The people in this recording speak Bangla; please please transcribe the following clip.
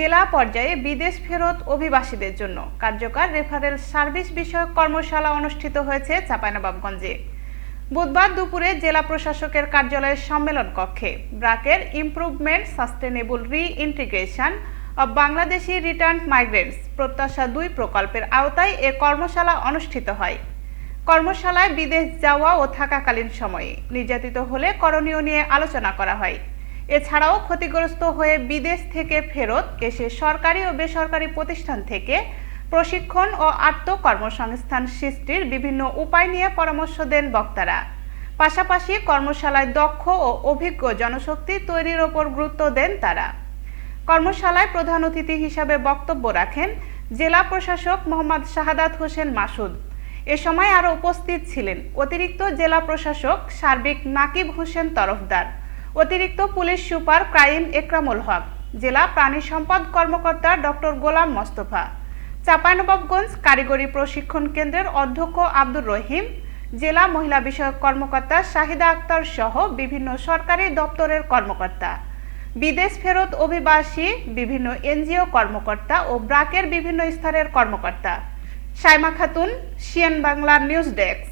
জেলা পর্যায়ে বিদেশ ফেরত অভিবাসীদের জন্য কার্যকর রেফারেল সার্ভিস বিষয়ক কর্মশালা অনুষ্ঠিত হয়েছে চাঁপাইনবাবগঞ্জে। বুধবার দুপুরে জেলা প্রশাসকের কার্যালয়ের সম্মেলন কক্ষে ব্রাকের improvement sustainable reintegration of Bangladeshi return migrants Prottasha দুই প্রকল্পের আওতায় এ কর্মশালা অনুষ্ঠিত হয়। কর্মশালায় বিদেশ যাওয়া ও থাকাকালীন সময়ে নির্যাতিত হলে করণীয় নিয়ে আলোচনা করা হয়। এছাড়াও ক্ষতিগ্রস্ত হয়ে বিদেশ থেকে ফেরত এসে সরকারি ও বেসরকারি প্রতিষ্ঠান থেকে প্রশিক্ষণ ও আত্মকর্মসংস্থান সৃষ্টির বিভিন্ন উপায় নিয়ে পরামর্শ দেন বক্তারা। পাশাপাশি কর্মশালায় দক্ষ ও অভিজ্ঞ জনশক্তি তৈরির ওপর গুরুত্ব দেন তারা। কর্মশালায় প্রধান অতিথি হিসাবে বক্তব্য রাখেন জেলা প্রশাসক মোহাম্মদ শাহাদাত হোসেন মাসুদ। এ সময় আরও উপস্থিত ছিলেন অতিরিক্ত জেলা প্রশাসক সার্বিক নাকিব হোসেন তরফদার। অতিরিক্ত police super crime Ekramul Haque, জেলা প্রাণী সম্পদ কর্মকর্তা ডক্টর গোলাম মোস্তফা, চাঁপাইনবাবগঞ্জ কারিগরি প্রশিক্ষণ কেন্দ্রের অধ্যক্ষ আব্দুর রহিম, জেলা মহিলা বিষয়ক কর্মকর্তা শাহিদা আক্তার সহ বিভিন্ন সরকারি দপ্তরের কর্মকর্তা, বিদেশ ফেরত অভিবাসী, বিভিন্ন এনজিও কর্মকর্তা ও ব্রাকের বিভিন্ন স্তরের কর্মকর্তা। Saima Khatun CN Bangla news desk.